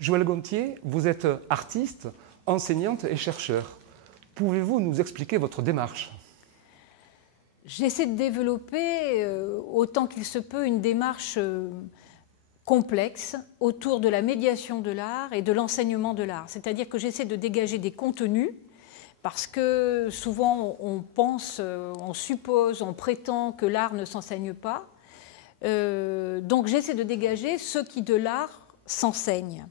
Joëlle Gontier, vous êtes artiste, enseignante et chercheur. Pouvez-vous nous expliquer votre démarche? J'essaie de développer autant qu'il se peut une démarche complexe autour de la médiation de l'art et de l'enseignement de l'art. C'est-à-dire que j'essaie de dégager des contenus parce que souvent on pense, on suppose, on prétend que l'art ne s'enseigne pas. Donc j'essaie de dégager ce qui de l'art s'enseigne.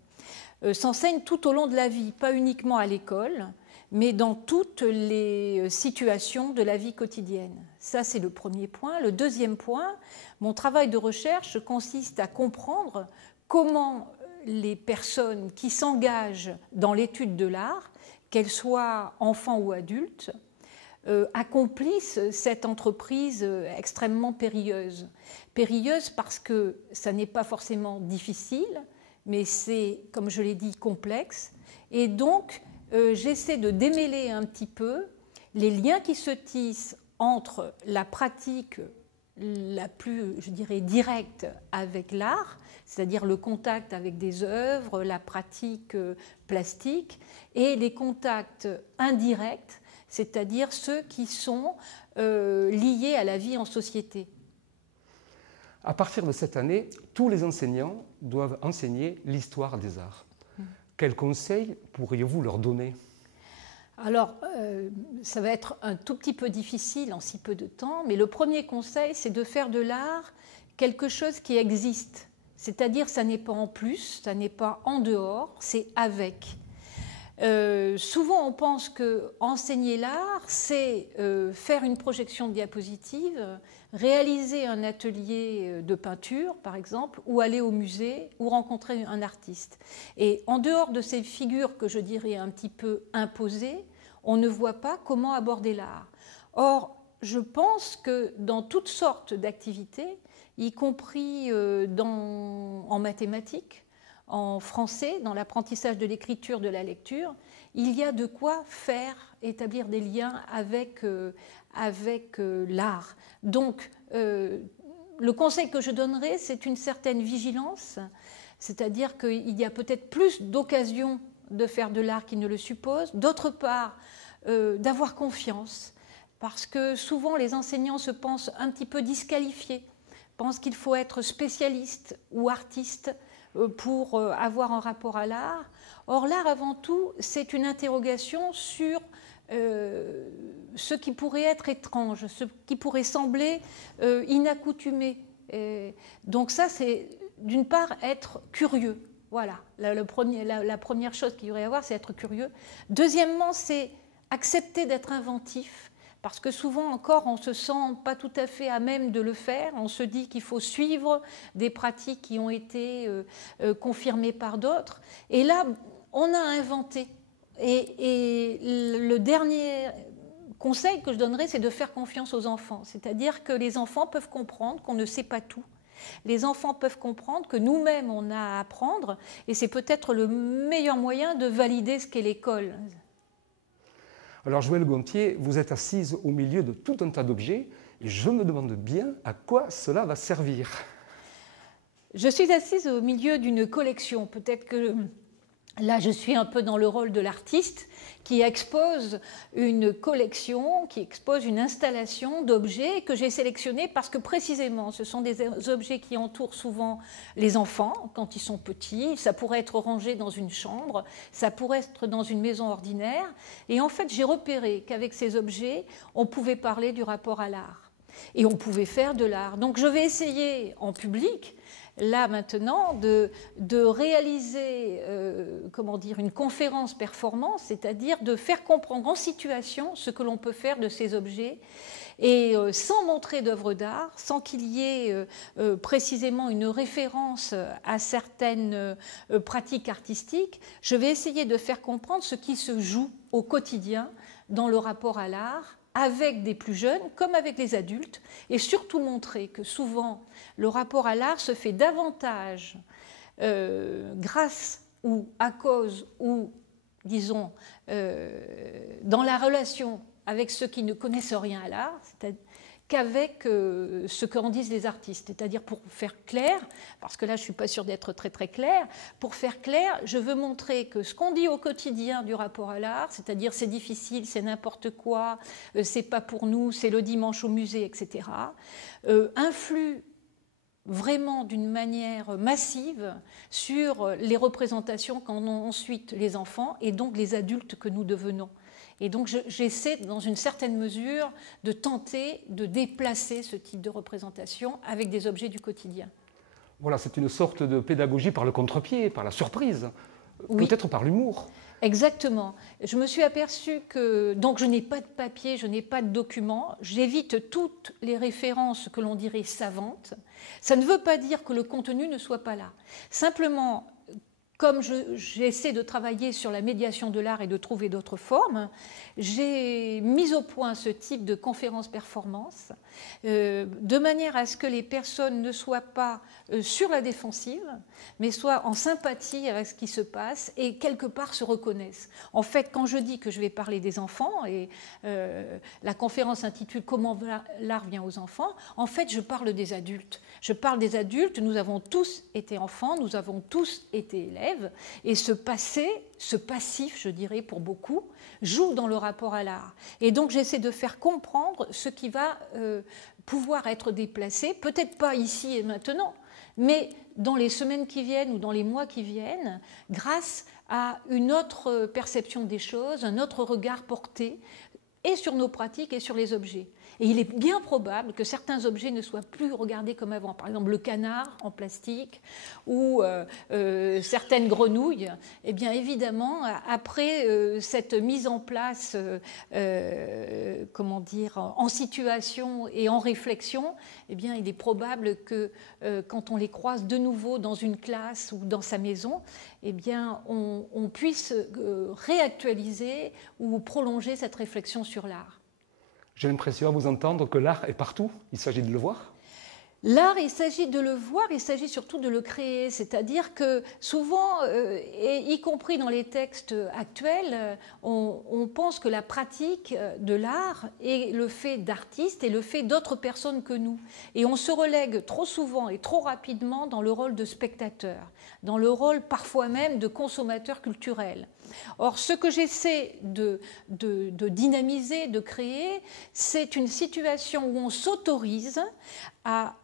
S'enseigne tout au long de la vie, pas uniquement à l'école, mais dans toutes les situations de la vie quotidienne. Ça, c'est le premier point. Le deuxième point, mon travail de recherche consiste à comprendre comment les personnes qui s'engagent dans l'étude de l'art, qu'elles soient enfants ou adultes, accomplissent cette entreprise extrêmement périlleuse. Périlleuse parce que ça n'est pas forcément difficile, mais c'est, comme je l'ai dit, complexe. Et donc, j'essaie de démêler un petit peu les liens qui se tissent entre la pratique la plus, je dirais, directe avec l'art, c'est-à-dire le contact avec des œuvres, la pratique plastique, et les contacts indirects, c'est-à-dire ceux qui sont liés à la vie en société. À partir de cette année, tous les enseignants doivent enseigner l'histoire des arts. Quels conseils pourriez-vous leur donner? Alors, ça va être un tout petit peu difficile en si peu de temps, mais le premier conseil, c'est de faire de l'art quelque chose qui existe. C'est-à-dire, ça n'est pas en plus, ça n'est pas en dehors, c'est avec. Souvent, on pense que enseigner l'art, c'est faire une projection de diapositive, réaliser un atelier de peinture, par exemple, ou aller au musée, ou rencontrer un artiste. Et en dehors de ces figures que je dirais un petit peu imposées, on ne voit pas comment aborder l'art. Or, je pense que dans toutes sortes d'activités, y compris en mathématiques, en français, dans l'apprentissage de l'écriture, de la lecture, il y a de quoi faire, établir des liens avec l'art. Donc, le conseil que je donnerais, c'est une certaine vigilance, c'est-à-dire qu'il y a peut-être plus d'occasions de faire de l'art qu'il ne le suppose. D'autre part, d'avoir confiance, parce que souvent les enseignants se pensent un petit peu disqualifiés, pensent qu'il faut être spécialiste ou artiste pour avoir un rapport à l'art. Or, l'art, avant tout, c'est une interrogation sur ce qui pourrait être étrange, ce qui pourrait sembler inaccoutumé. Donc ça, c'est d'une part être curieux. Voilà, la première chose qu'il y aurait à voir, c'est être curieux. Deuxièmement, c'est accepter d'être inventif. Parce que souvent encore, on ne se sent pas tout à fait à même de le faire. On se dit qu'il faut suivre des pratiques qui ont été confirmées par d'autres. Et là, on a inventé. Et le dernier conseil que je donnerais, c'est de faire confiance aux enfants. C'est-à-dire que les enfants peuvent comprendre qu'on ne sait pas tout. Les enfants peuvent comprendre que nous-mêmes, on a à apprendre. Et c'est peut-être le meilleur moyen de valider ce qu'est l'école. Alors Joëlle Gontier, vous êtes assise au milieu de tout un tas d'objets et je me demande bien à quoi cela va servir. Je suis assise au milieu d'une collection. Peut-être que là, je suis un peu dans le rôle de l'artiste qui expose une collection, qui expose une installation d'objets que j'ai sélectionnés parce que précisément, ce sont des objets qui entourent souvent les enfants quand ils sont petits. Ça pourrait être rangé dans une chambre, ça pourrait être dans une maison ordinaire. Et en fait, j'ai repéré qu'avec ces objets, on pouvait parler du rapport à l'art. Et on pouvait faire de l'art. Donc je vais essayer en public là maintenant de réaliser comment dire, une conférence performance, c'est-à-dire de faire comprendre en situation ce que l'on peut faire de ces objets et sans montrer d'œuvres d'art, sans qu'il y ait précisément une référence à certaines pratiques artistiques, je vais essayer de faire comprendre ce qui se joue au quotidien dans le rapport à l'art avec des plus jeunes comme avec les adultes, et surtout montrer que souvent le rapport à l'art se fait davantage grâce ou à cause ou, disons, dans la relation avec ceux qui ne connaissent rien à l'art, qu'avec ce qu'en disent les artistes. C'est-à-dire, pour faire clair, parce que là je ne suis pas sûre d'être très très claire, pour faire clair, je veux montrer que ce qu'on dit au quotidien du rapport à l'art, c'est-à-dire c'est difficile, c'est n'importe quoi, c'est pas pour nous, c'est le dimanche au musée, etc., influe vraiment d'une manière massive sur les représentations qu'en ont ensuite les enfants et donc les adultes que nous devenons. Et donc j'essaie, dans une certaine mesure, de tenter de déplacer ce type de représentation avec des objets du quotidien. Voilà, c'est une sorte de pédagogie par le contre-pied, par la surprise, oui. Peut-être par l'humour. Exactement. Je me suis aperçue que, donc je n'ai pas de papier, je n'ai pas de documents, j'évite toutes les références que l'on dirait savantes. Ça ne veut pas dire que le contenu ne soit pas là. Simplement, comme j'essaie de travailler sur la médiation de l'art et de trouver d'autres formes, j'ai mis au point ce type de conférence-performance de manière à ce que les personnes ne soient pas sur la défensive, mais soient en sympathie avec ce qui se passe et quelque part se reconnaissent. En fait, quand je dis que je vais parler des enfants, et la conférence s'intitule « Comment l'art vient aux enfants », en fait, je parle des adultes. Je parle des adultes, nous avons tous été enfants, nous avons tous été élèves, et ce passé, ce passif, je dirais, pour beaucoup, joue dans le rapport à l'art. Et donc j'essaie de faire comprendre ce qui va pouvoir être déplacé, peut-être pas ici et maintenant, mais dans les semaines qui viennent ou dans les mois qui viennent, grâce à une autre perception des choses, un autre regard porté, et sur nos pratiques et sur les objets. Et il est bien probable que certains objets ne soient plus regardés comme avant. Par exemple, le canard en plastique ou certaines grenouilles. Eh bien, évidemment, après cette mise en place, comment dire, en situation et en réflexion, eh bien, il est probable que quand on les croise de nouveau dans une classe ou dans sa maison, eh bien, on puisse réactualiser ou prolonger cette réflexion sur l'art. J'ai l'impression à vous entendre que l'art est partout, il s'agit de le voir. L'art, il s'agit de le voir, il s'agit surtout de le créer, c'est-à-dire que souvent, et y compris dans les textes actuels, on pense que la pratique de l'art est le fait d'artistes et le fait d'autres personnes que nous. Et on se relègue trop souvent et trop rapidement dans le rôle de spectateur, dans le rôle parfois même de consommateur culturel. Or, ce que j'essaie de dynamiser, de créer, c'est une situation où on s'autorise à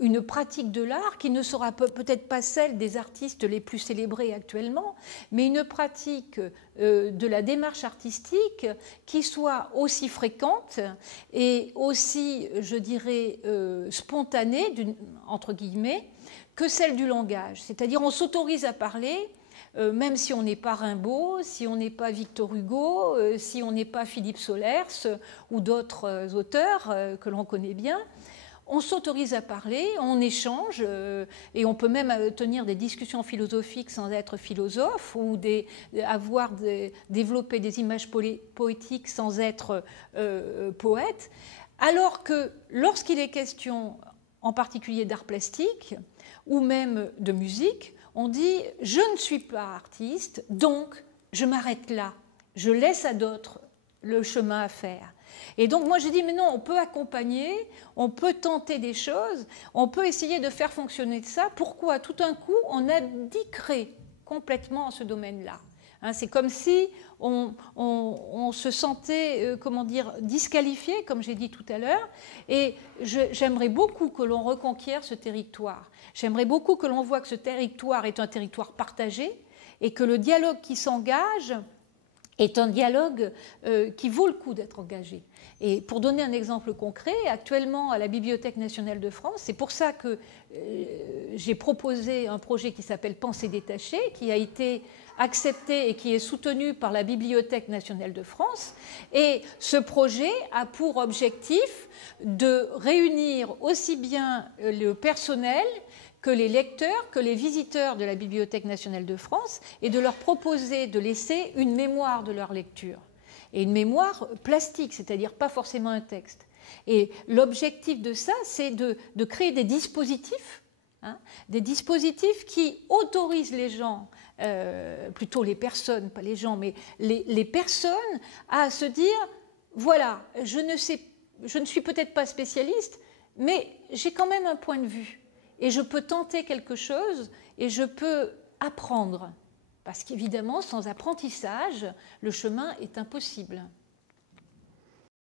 une pratique de l'art qui ne sera peut-être pas celle des artistes les plus célébrés actuellement, mais une pratique de la démarche artistique qui soit aussi fréquente et aussi, je dirais, spontanée, entre guillemets, que celle du langage. C'est-à-dire on s'autorise à parler, même si on n'est pas Rimbaud, si on n'est pas Victor Hugo, si on n'est pas Philippe Solers ou d'autres auteurs que l'on connaît bien, on s'autorise à parler, on échange et on peut même tenir des discussions philosophiques sans être philosophe ou développer des images poétiques sans être poète, alors que lorsqu'il est question en particulier d'art plastique ou même de musique, on dit « je ne suis pas artiste, donc je m'arrête là, je laisse à d'autres le chemin à faire ». Et donc moi je dis « mais non, on peut accompagner, on peut tenter des choses, on peut essayer de faire fonctionner ça, pourquoi tout d'un coup on abdiquerait complètement ce domaine-là ». C'est comme si on se sentait, comment dire, disqualifié, comme j'ai dit tout à l'heure, et j'aimerais beaucoup que l'on reconquiert ce territoire. J'aimerais beaucoup que l'on voit que ce territoire est un territoire partagé et que le dialogue qui s'engage est un dialogue qui vaut le coup d'être engagé. Et pour donner un exemple concret, actuellement à la Bibliothèque nationale de France, c'est pour ça que j'ai proposé un projet qui s'appelle Pensée détachée, qui a été accepté et qui est soutenu par la Bibliothèque nationale de France. Et ce projet a pour objectif de réunir aussi bien le personnel que les lecteurs, que les visiteurs de la Bibliothèque nationale de France et de leur proposer de laisser une mémoire de leur lecture. Et une mémoire plastique, c'est-à-dire pas forcément un texte. Et l'objectif de ça, c'est de créer des dispositifs qui autorisent les gens, plutôt les personnes, pas les gens, mais les personnes, à se dire, voilà, je ne sais je ne suis peut-être pas spécialiste, mais j'ai quand même un point de vue. Et je peux tenter quelque chose et je peux apprendre. Parce qu'évidemment, sans apprentissage, le chemin est impossible.